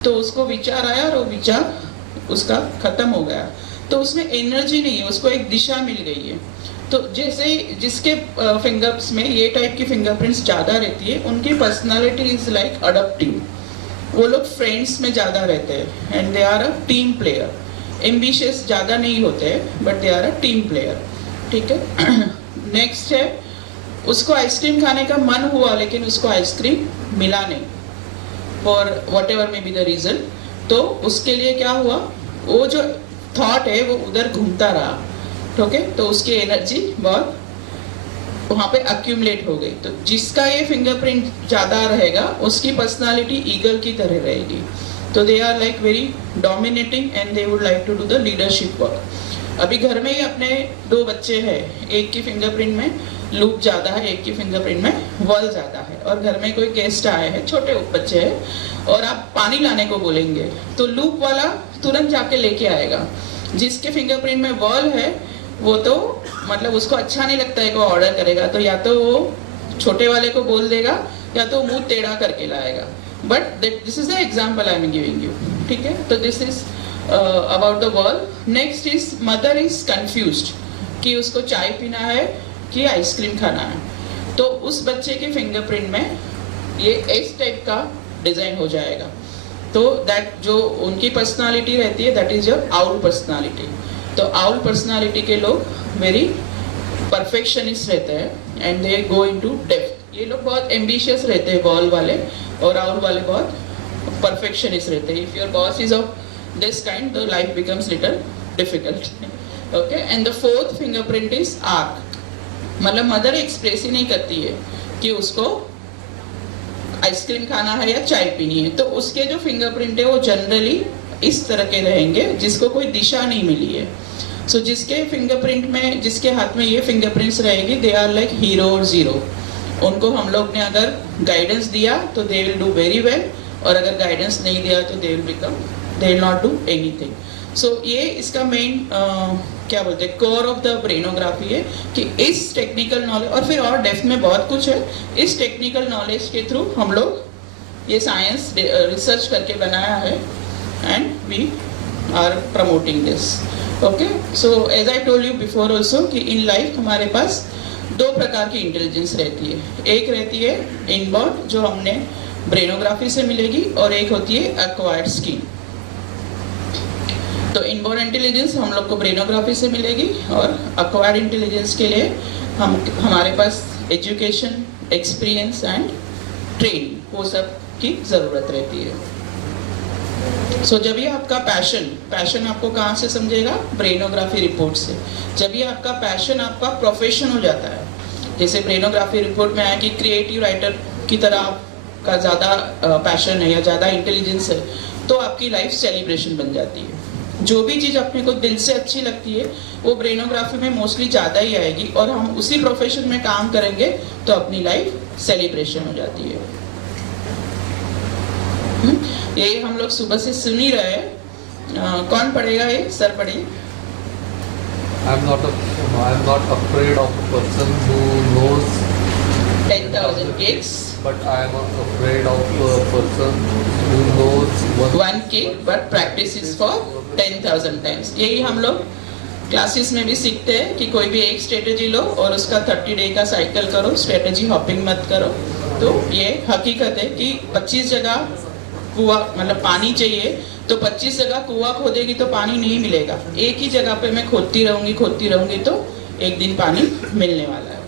तो उसको विचार आया और वो विचार उसका खत्म हो गया, तो उसमें एनर्जी नहीं है, उसको एक दिशा मिल गई है। तो जैसे जिसके फिंगर्स में ये टाइप की फिंगरप्रिंट्स ज़्यादा रहती है, उनकी पर्सनालिटी इज लाइक अडप्टिव। वो लोग फ्रेंड्स में ज़्यादा रहते हैं and they are a team player. Ambitious ज़्यादा नहीं होते हैं but they are a team player. ठीक है। नेक्स्ट है, उसको आइसक्रीम खाने का मन हुआ लेकिन उसको आइसक्रीम मिला नहीं, for whatever may be the reason. तो उसके लिए क्या हुआ, वो जो थॉट है वो उधर घूमता रहा। ठीक है, तो उसकी एनर्जी बहुत वहाँ पे अक्यूमुलेट हो गई। तो जिसका ये फिंगरप्रिंट ज़्यादा रहेगा उसकी पर्सनालिटी ईगल की तरह रहेगी। तो they are like very dominating and they would like to do the leadership work. अभी घर में ही अपने 2 बच्चे हैं, एक की फिंगरप्रिंट में लूप ज़्यादा है, एक की फिंगरप्रिंट में वर्ल ज़्यादा है, और घर में कोई गेस्ट आए हैं, छोटे बच्चे हैं, और आप पानी लाने को बोलेंगे तो लूप वाला तुरंत जाके लेके आएगा। जिसके फिंगरप्रिंट में वर्ल है वो तो मतलब उसको अच्छा नहीं लगता है, को ऑर्डर करेगा तो या तो वो छोटे वाले को बोल देगा या तो मुंह टेढ़ा करके लाएगा। But this is the example I am giving you. ठीक है, तो this is about the world. Next is mother is confused कि उसको चाय पीना है कि आइसक्रीम खाना है। तो उस बच्चे के फिंगरप्रिंट में ये इस टाइप का डिजाइन हो जाएगा। तो दैट जो उनकी पर्सनालिटी रहती है that is your owl personality. तो आउल पर्सनालिटी के लोग वेरी परफेक्शनिस्ट रहते हैं and they go into depth. ये लोग बहुत एम्बिशियस रहते हैं बॉल वाले, और आउल वाले बहुत परफेक्शनिस्ट रहते हैं। If your boss is of this kind the life becomes little difficult. Okay, and the fourth fingerprint is arc. मतलब मदर एक्सप्रेस ही नहीं करती है कि उसको आइसक्रीम खाना है या चाय पीनी है, तो उसके जो फिंगरप्रिंट है वो जनरली इस तरह के रहेंगे जिसको कोई दिशा नहीं मिली है। सो जिसके फिंगरप्रिंट में, जिसके हाथ में ये फिंगरप्रिंट्स रहेगी, दे आर लाइक हीरो और जीरो। उनको हम लोग ने अगर गाइडेंस दिया तो they will do very well, और अगर गाइडेंस नहीं दिया तो they will not do anything. So ये इसका मेन क्या बोलते हैं, कोर ऑफ द ब्रेनोग्राफी है कि इस टेक्निकल नॉलेज, और फिर और डेप्थ में बहुत कुछ है, इस टेक्निकल नॉलेज के थ्रू हम लोग ये साइंस रिसर्च करके बनाया है and we are promoting this. Okay, so as I told you before also कि इन लाइफ हमारे पास 2 प्रकार की इंटेलिजेंस रहती है। एक रहती है इनबॉर्न जो हमने ब्रेनोग्राफी से मिलेगी, और एक होती है एक्वायर्ड स्किल। तो इनबॉर्न इंटेलिजेंस हम लोग को ब्रेनोग्राफी से मिलेगी, और एक्वायर्ड इंटेलिजेंस के लिए हमारे पास एजुकेशन, एक्सपीरियंस एंड ट्रेनिंग, वो सब की ज़रूरत रहती है। सो जब ये आपका पैशन आपको कहाँ से समझेगा, ब्रेनोग्राफी रिपोर्ट से। जब ये आपका पैशन आपका प्रोफेशन हो जाता है, जैसे ब्रेनोग्राफी रिपोर्ट में आया कि क्रिएटिव राइटर की तरह आपका ज़्यादा पैशन है या ज़्यादा इंटेलिजेंस है, तो आपकी लाइफ सेलिब्रेशन बन जाती है। जो भी चीज़ अपने को दिल से अच्छी लगती है वो ब्रेनोग्राफी में मोस्टली ज़्यादा ही आएगी, और हम उसी प्रोफेशन में काम करेंगे तो अपनी लाइफ सेलिब्रेशन हो जाती है। ये हम लोग सुबह से सुन ही रहे हैं। कौन पढ़ेगा ये? सर पढ़िए। I'm not afraid of a person who knows 10,000 gigs, but I am afraid of a person who knows one gig but practices for 10,000 times। यही हम लोग क्लासेस में भी सीखते हैं कि कोई भी एक स्ट्रेटेजी लो और उसका 30 डे का साइकिल करो, स्ट्रेटेजी हॉपिंग मत करो। तो ये हकीकत है कि 25 जगह कुआं, मतलब पानी चाहिए तो 25 जगह कुआं खोदेगी तो पानी नहीं मिलेगा। एक ही जगह पे मैं खोदती रहूंगी तो एक दिन पानी मिलने वाला है।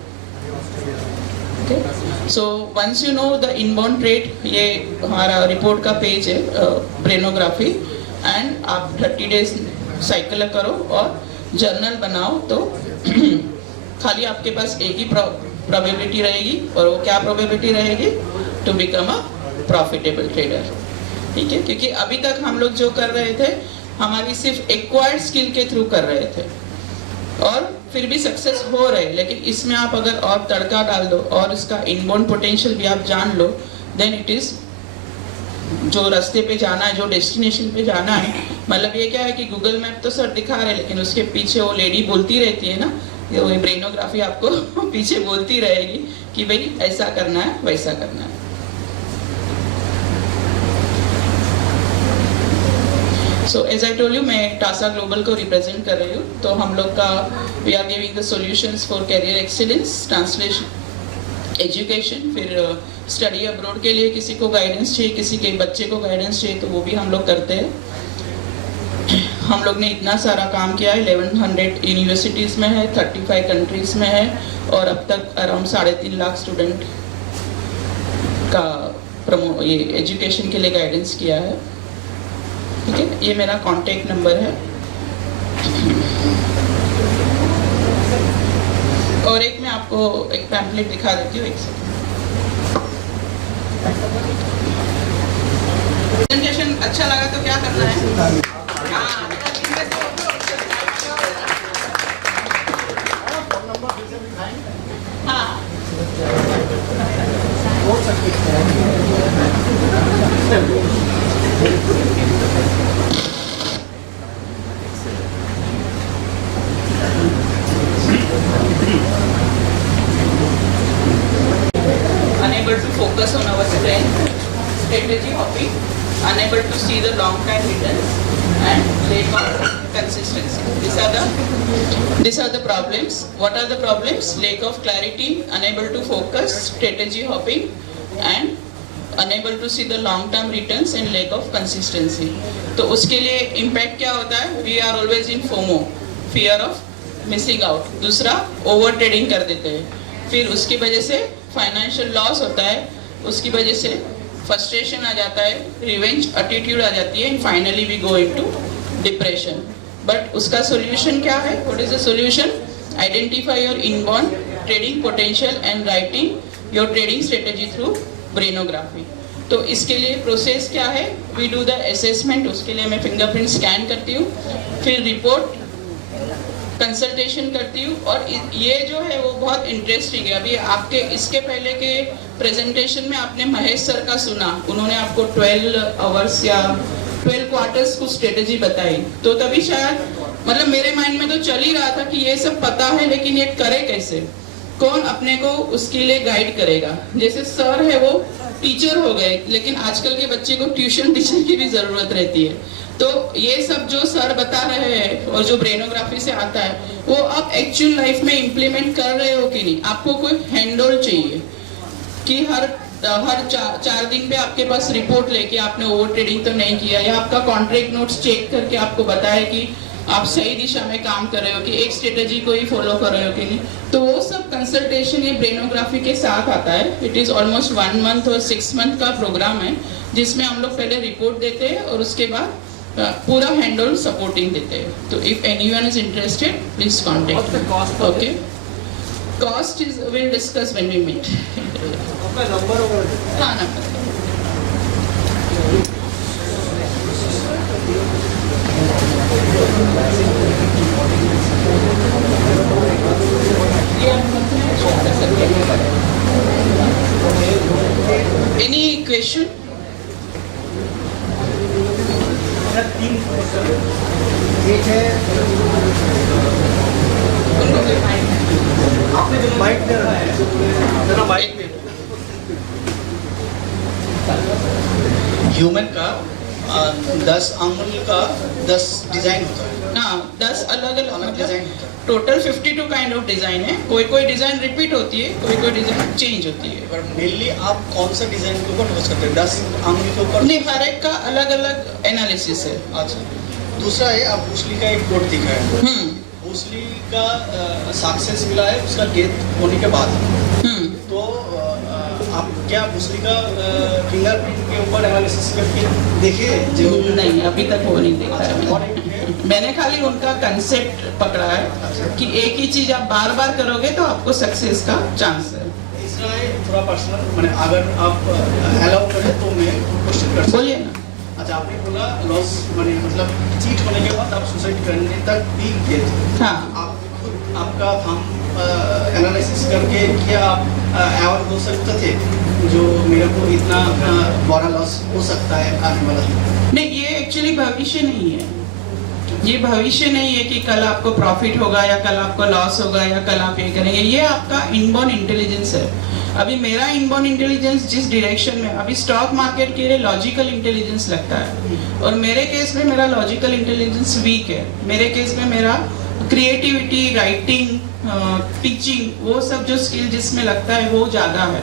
Okay, so once you know the inborn trait, ये हमारा रिपोर्ट का पेज है ब्रेनोग्राफी, एंड आप 30 डेज साइकिल करो और जर्नल बनाओ, तो खाली आपके पास एक ही प्रोबेबिलिटी रहेगी, और वो क्या प्रोबेबिलिटी रहेगी, to become a profitable trader. ठीक है, क्योंकि अभी तक हम लोग जो कर रहे थे हमारी सिर्फ एक्वायर्ड स्किल के थ्रू कर रहे थे, और फिर भी सक्सेस हो रहे, लेकिन इसमें आप अगर और तड़का डाल दो और इसका इनबॉर्न पोटेंशियल भी आप जान लो, देन इट इज जो रास्ते पे जाना है, जो डेस्टिनेशन पे जाना है। मतलब ये क्या है कि गूगल मैप तो सर दिखा रहे, लेकिन उसके पीछे वो लेडी बोलती रहती है ना, वो ब्रेनोग्राफी आपको पीछे बोलती रहेगी कि भाई ऐसा करना है, वैसा करना है। So as I told you, मैं टासा ग्लोबल को रिप्रेजेंट कर रही हूँ। तो हम लोग का we are giving the solutions for career excellence, translation, education, फिर स्टडी अब्रॉड के लिए किसी को गाइडेंस चाहिए, किसी के बच्चे को गाइडेंस चाहिए, तो वो भी हम लोग करते हैं। हम लोग ने इतना सारा काम किया है, 1100 यूनिवर्सिटीज़ में है, 35 कंट्रीज़ में है, और अब तक अराउंड 3.5 लाख स्टूडेंट का ये एजुकेशन के लिए गाइडेंस किया है। ठीक है, ये मेरा कॉन्टेक्ट नंबर है। और एक मैं आपको एक पैम्पलेट दिखा देती हूँ, एक सेकंड। प्रेजेंटेशन अच्छा लगा तो क्या करना है? Unable to focus on our strength, strategy hopping, unable to see the long time returns, and lack of consistency. These are the problems. What are the problems? Lack of clarity, unable to focus, strategy hopping, and unable to see the long term returns and lack of consistency. तो उसके लिए impact क्या होता है? We are always in FOMO, fear of missing out. दूसरा, over trading कर देते हैं, फिर उसकी वजह से फाइनेंशियल लॉस होता है, उसकी वजह से फ्रस्ट्रेशन आ जाता है, रिवेंज एटीट्यूड आ जाती है, and finally we go into depression. But उसका सॉल्यूशन क्या है? What is the solution? Identify your inborn trading potential and writing your trading strategy through brainography. तो इसके लिए प्रोसेस क्या है? वी डू द असेसमेंट, उसके लिए मैं फिंगरप्रिंट स्कैन करती हूँ, फिर रिपोर्ट कंसल्टेशन करती हूँ। और ये जो है वो बहुत इंटरेस्टिंग है। अभी आपके इसके पहले के प्रेजेंटेशन में आपने महेश सर का सुना, उन्होंने आपको 12 आवर्स या 12 क्वार्टर्स कुछ स्ट्रेटेजी बताई, तो तभी शायद मतलब मेरे माइंड में तो चल ही रहा था कि ये सब पता है, लेकिन ये करे कैसे, कौन अपने को उसके लिए गाइड करेगा। जैसे सर है वो टीचर हो गए, लेकिन आजकल के बच्चे को ट्यूशन टीचर की भी जरूरत रहती है। तो ये सब जो सर बता रहे हैं और जो ब्रेनोग्राफी से आता है, वो आप एक्चुअल लाइफ में इम्प्लीमेंट कर रहे हो कि नहीं। आपको कोई हैंडल चाहिए कि हर 4 दिन पे आपके पास रिपोर्ट लेके आपने ओवर ट्रेडिंग तो नहीं किया, या आपका कॉन्ट्रैक्ट नोट्स चेक करके आपको बताए कि आप सही दिशा में काम कर रहे हो, कि एक स्ट्रेटेजी को ही फॉलो कर रहे हो कि नहीं। तो वो सब कंसल्टेशन ये ब्रेनोग्राफी के साथ आता है। इट इज ऑलमोस्ट 1 मंथ और 6 मंथ का प्रोग्राम है, जिसमें हम लोग पहले रिपोर्ट देते हैं और उसके बाद पूरा हैंडल सपोर्टिंग देते हैं। तो if anyone is interested please contact. Okay, cost is will discuss when we meet. आपका नंबर होगा? हाँ, नंबर। Any question? एक है आपने जो माइक दे रहा है, जरा माइक पे। ह्यूमन का 10 अंगुल का 10 डिजाइन होता है। हाँ, 10 अलग अलग डिजाइन होता है। टोटल 52 काइंड ऑफ डिजाइन है। कोई डिजाइन रिपीट होती है, कोई डिजाइन चेंज होती है। पर मेनली आप कौन सा डिजाइन के ऊपर फोकस करते हैं? 10 अंगुल के ऊपर? नहीं, हर एक का अलग अलग एनालिसिस है। अच्छा, दूसरा है आप ब्रूस ली का एक कोट दिखा है। ब्रूस ली का सक्सेस मिला है उसका डेथ होने के बाद। तो आप क्या ब्रूस ली का फिंगरप्रिंट के ऊपर एनालिसिस करके देखे? जो नहीं, अभी तक वो नहीं देखा है और एक है, मैंने खाली उनका कंसेप्ट पकड़ा है कि एक ही चीज आप बार बार करोगे तो आपको सक्सेस का चांस है। तीसरा है थोड़ा पर्सनल, मैंने अगर आप अलाउ करें तो मैं क्वेश्चन कर सकता हूं। बोलिए ना। अच्छा, आपने बोला लॉस माने मतलब चीट होने के बाद आप सुसाइड करने तक भी गए थे। हाँ, आप खुद आपका हम एनालिसिस करके क्या आप अवेयर हो सकते थे जो मेरे को इतना बड़ा लॉस हो सकता है आने वाला दिन? नहीं, ये एक्चुअली भविष्य नहीं है। ये भविष्य नहीं है कि कल आपको प्रॉफिट होगा या कल आपको लॉस होगा या कल आप ये करेंगे। ये आपका इनबॉर्न इंटेलिजेंस है। अभी मेरा इनबॉर्न इंटेलिजेंस जिस डायरेक्शन में, अभी स्टॉक मार्केट के लिए लॉजिकल इंटेलिजेंस लगता है, और मेरे केस में मेरा लॉजिकल इंटेलिजेंस वीक है। मेरे केस में मेरा क्रिएटिविटी, राइटिंग, टीचिंग, वो सब जो स्किल जिसमें लगता है वो ज़्यादा है।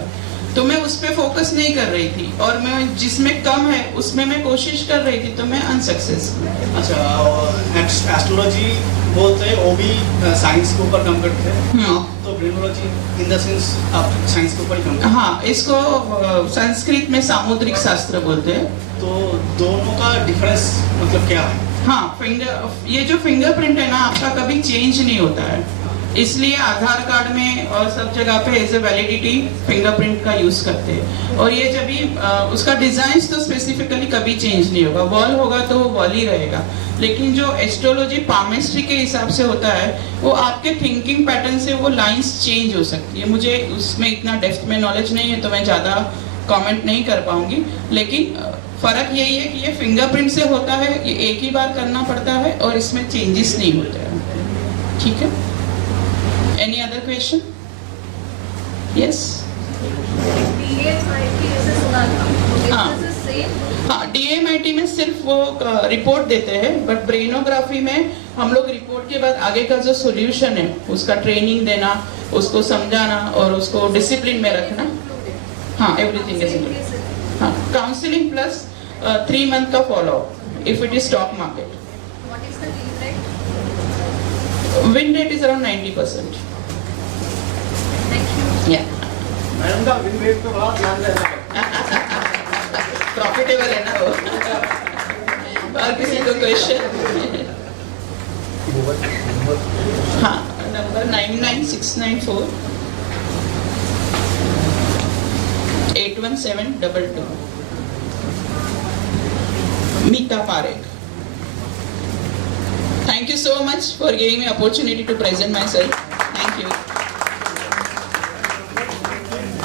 तो मैं उस पर फोकस नहीं कर रही थी, और मैं जिसमें कम है उसमें मैं कोशिश कर रही थी, तो मैं अनसक्सेसफुल। अच्छा, एस्ट्रोलॉजी बोलते हैं, वो भी साइंस के ऊपर काम करते हैं। आप तो ब्रेनोलॉजी इन द सेंस आप साइंस के ऊपर ही काम करते हैं। हाँ, इसको संस्कृत में सामुद्रिक शास्त्र बोलते हैं। तो दोनों का डिफरेंस मतलब क्या है? हाँ, ये जो फिंगरप्रिंट है ना आपका, कभी चेंज नहीं होता है, इसलिए आधार कार्ड में और सब जगह पे एज ए वैलिडिटी फिंगरप्रिंट का यूज करते हैं। और ये जब भी उसका डिजाइन तो स्पेसिफिकली कभी चेंज नहीं होगा, वॉल होगा तो वो वॉल ही रहेगा। लेकिन जो एस्ट्रोलॉजी पामेस्ट्री के हिसाब से होता है, वो आपके थिंकिंग पैटर्न से वो लाइंस चेंज हो सकती है। मुझे उसमें इतना डेप्थ में नॉलेज नहीं है, तो मैं ज़्यादा कमेंट नहीं कर पाऊंगी। लेकिन फर्क यही है कि ये फिंगरप्रिंट से होता है, ये एक ही बार करना पड़ता है और इसमें चेंजेस नहीं होते हैं। ठीक है, एनी अदर क्वेश्चन? यस। हाँ, DMIT में सिर्फ वो रिपोर्ट देते हैं, बट ब्रेनोग्राफी में हम लोग रिपोर्ट के बाद आगे का जो सॉल्यूशन है उसका ट्रेनिंग देना, उसको समझाना और उसको डिसिप्लिन में रखना। हाँ, एवरीथिंग इज इंक्लूडेड। हाँ, काउंसलिंग प्लस 3 month का follow up if it is stock market. Win rate is around 90%। या मैडम का विन रेट पे बड़ा ध्यान देना है। प्रॉफिटेबल है ना वो। और किसी को क्वेश्चन? हाँ, number 99694 81722। Meeta Parekh. Thank you so much for giving me opportunity to present myself. Thank you.